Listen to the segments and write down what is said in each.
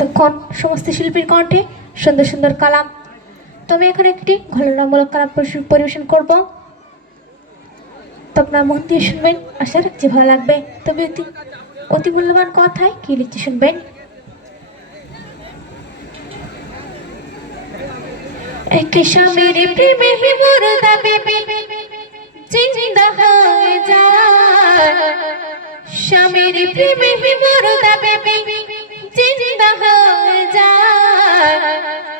তখন সমস্ত শিল্পীর কণ্ঠে সুন্দর সুন্দর কালাম। তো আমি এখন একটি ঘটনামূলক কালাম পরিবেশন করব, তো আপনারা মন দিয়ে শুনবেন, আশা রাখছি ভালো লাগবে। তবে অতি মূল্যবান কথায় কি লিখছি শুনবেন। এক স্বামীর প্রেমে মুর্দা বেবি জিন্দা হয়ে যায়, স্বামীর প্রেমে মুর্দা বেবি জিন্দা হয়ে যায়।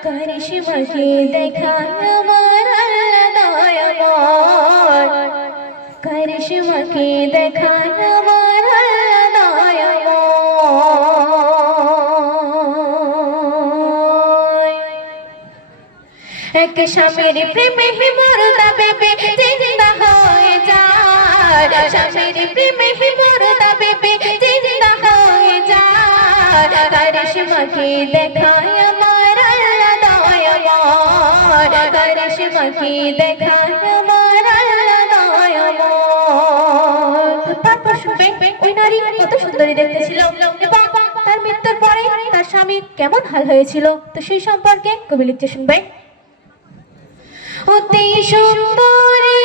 কারিশমাকে দেখায় আমার আল্লাহ দয়াময়, কারিশমাকে দেখায় আমার আল্লাহ দয়াময়। এক স্বামীর প্রেমে মুর্দা বেবি জিন্দা হয়ে যায়, স্বামীর প্রেমে মুর্দা বেবি জিন্দা হয়ে যায়। কারিশমাকে দেখায় আমার আল্লাহ দয়াময়, কারিশমাকে দেখায় আমার আল্লাহ দয়াময়। তারপর শুনবেন ওই নারী কত সুন্দরী দেখতে ছিল এবং তার মৃত্যুর পরে তার স্বামীর কেমন হাল হয়েছিল, তো সেই সম্পর্কে কবি লিখতে শুনবেন। অতি সুন্দরী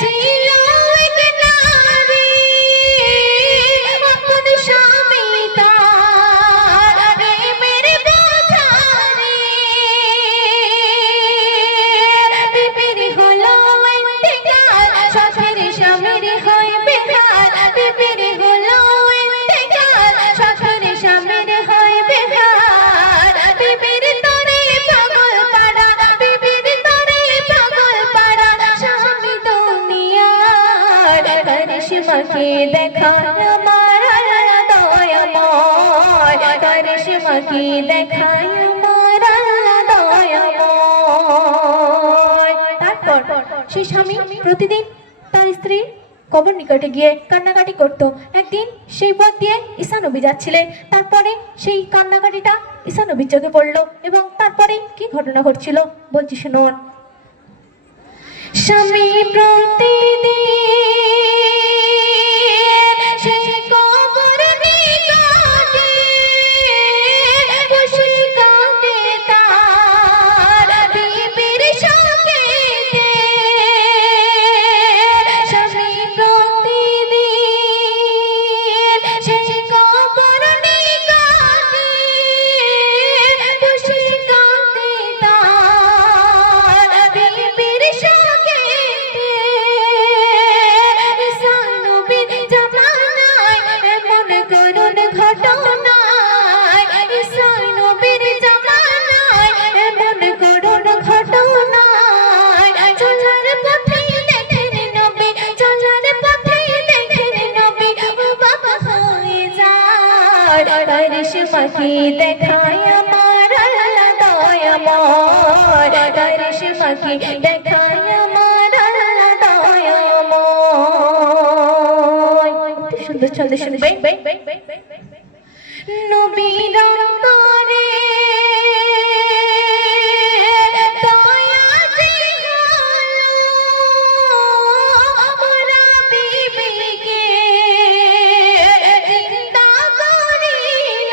ছিল এক নারী, আপন স্বামী তার প্রেমের বোঝারে। বিবির হলো ইন্তেকাল, শখের স্বামীর হয় বেহাল। বিবির হলো ইন্তেকাল, শখের স্বামীর হয় বেহাল। বিবির তরে পাগল পাড়া, বিবির তরে পাগল পাড়া, স্বামী দুনিয়ার। কারিশমাকে দেখায় আমার আল্লাহ দয়াময়, কারিশমাকে দেখায় আমার আল্লাহ দয়াময়। তারপর সেই স্বামী প্রতিদিন তার স্ত্রীর কবর নিকটে গিয়ে কান্নাকাটি করত। একদিন সেই পথ দিয়ে ঈসা নবী যাচ্ছিলেন, তারপরে সেই কান্নাকাটিটা ঈসা নবীর চোখে পড়লো এবং তারপরে কি ঘটনা ঘটছিল বলছি শুনুন। স্বামী প্রতিদিন সেই কবর নিকটে বসে কাঁদে তার বিবির শোকেতে। স্বামী প্রতিদিন সেই কবর নিকটে বসে কাঁদে তার বিবির শোকেতে। ঈসা নবীর জামানায় এমন করুণ ঘটনা, ঈসা নবীর জামানায় এমন করুণ ঘটনা। চলার পথে দেখেন নবী, চলার পথে দেখেন নবী অবাক হয়ে যায়। কারিশমাকে দেখায় আমার আল্লাহ দয়াময়, কারিশমাকে দেখায় আমার আল্লাহ দয়াময়। সুন্দর ছন্দে শুনবে। নবীর অন্তরে দয়া যে হলো, ওরা বিবিকে জিন্দা করিল।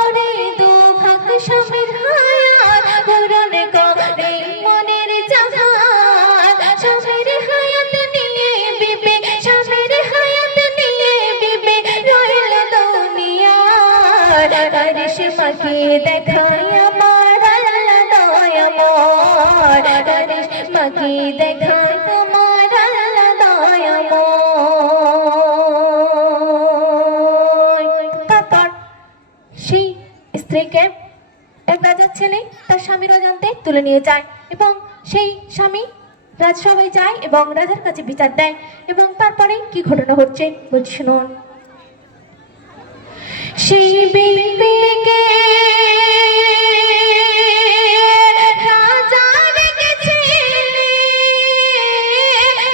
ওরে দুভাগ স্বামীর হায়াত পূরণ করে মনের জাহান। স্বামীর হায়াত নিয়ে বিবি, স্বামীর হায়াত নিয়ে বিবি রইল দুনিয়ার। কারিশমাকে দেখায় আমার আল্লাহ দয়াময়, কারিশমাকে দেখায় আমার আল্লাহ দয়াময়। তারপর সেই স্ত্রীকে এক রাজার ছেলে তার স্বামীর অজান্তে তুলে নিয়ে যায় এবং সেই স্বামী রাজসভায় যায় এবং রাজার কাছে বিচার দেয় এবং তারপরে কি ঘটনা ঘটছে বলছি শুনুন। সেই বিবিকে রাজা রেখেছিলেন,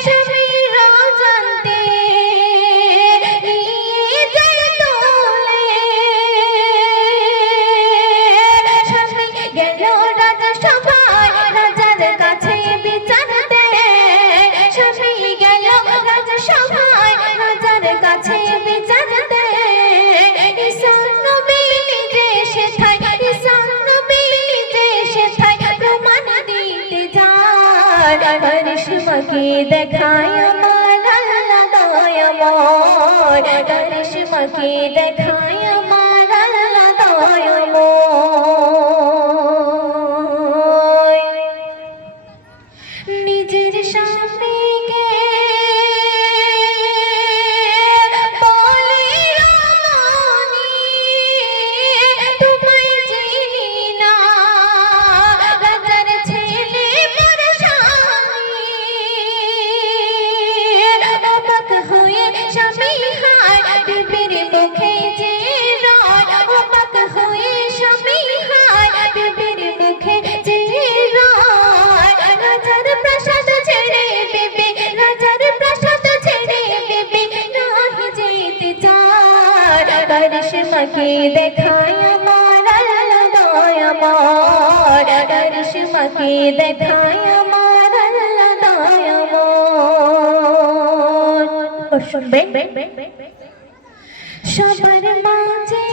স্বামীর অজান্তে নিয়ে যায় তুলে। স্বামী গেল রাজসভায় রাজার কাছে বিচার দেয়, স্বামী গেল রাজসভায় রাজার কাছে কারিশমাকে দেখায় আমার আল্লাহ দয়াময় কারিশমাকে দেখায় আমার আল্লাহ দয়াময় নিজের সামনে কারিশমাকে দেখায় আমার আল্লাহ দয়াময় কারিশমাকে দেখায় আমার আল্লাহ দয়াময় শুনবেন সবার মাঝে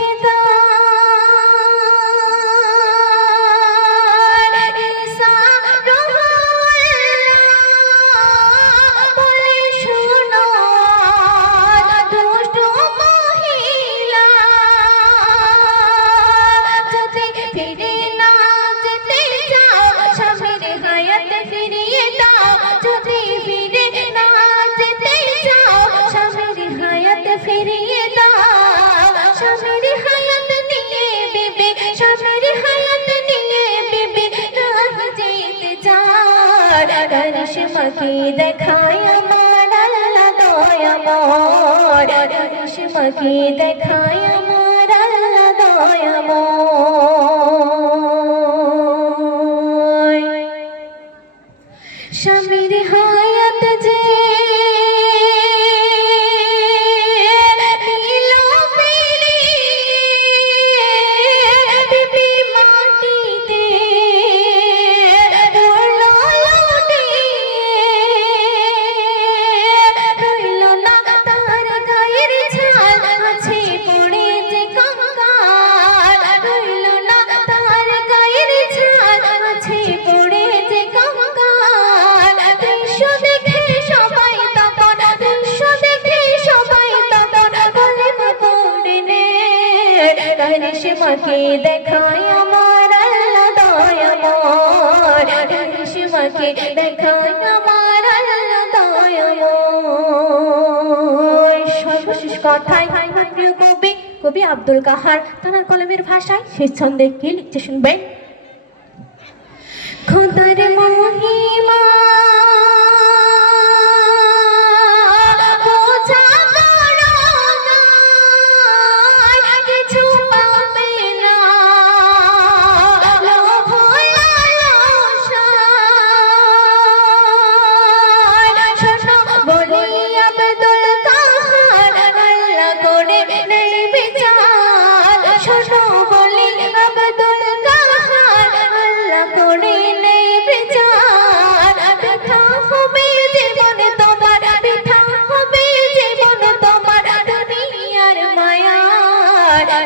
ফিরিয়ে দাও স্বামীর হায়াত নিয়ে বিবি স্বামীর হায়াত নিয়ে বিবি না যেতে চায় কারিশমাকে দেখায় আমার আল্লাহ দয়াময় কারিশমাকে দেখায় আমার আল্লাহ দয়াময় স্বামীর হায়াত যে কারিশমাকে দেখায় আমার আল্লাহ দয়াময় কারিশমাকে দেখায় আমার আল্লাহ দয়াময় সর্বশেষ কথায় প্রিয় কবি আব্দুল কাহার তার কলমের ভাষায় শেষ ছন্দে কি লিখতে শুনবেন খোদার মহিমা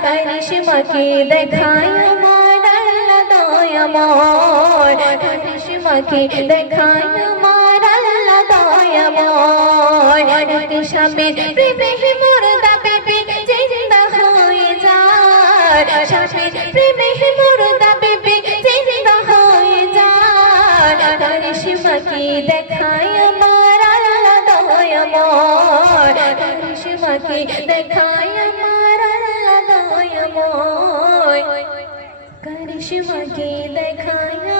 কারিশমাকে দেখায় আমার আল্লাহ দয়াময় কারিশমাকে দেখায় আমার আল্লাহ দয়াময় স্বামীর প্রেমে মুর্দা বিবি জিন্দা হয়ে যায় স্বামীর প্রেমে মুর্দা বিবি জিন্দা হয়ে যায় কারিশমাকে দেখায় আমার আল্লাহ দয়াময় কারিশমাকে দেখায় আমার আল্লাহ দয়াময় কারিশমাকে দেখায়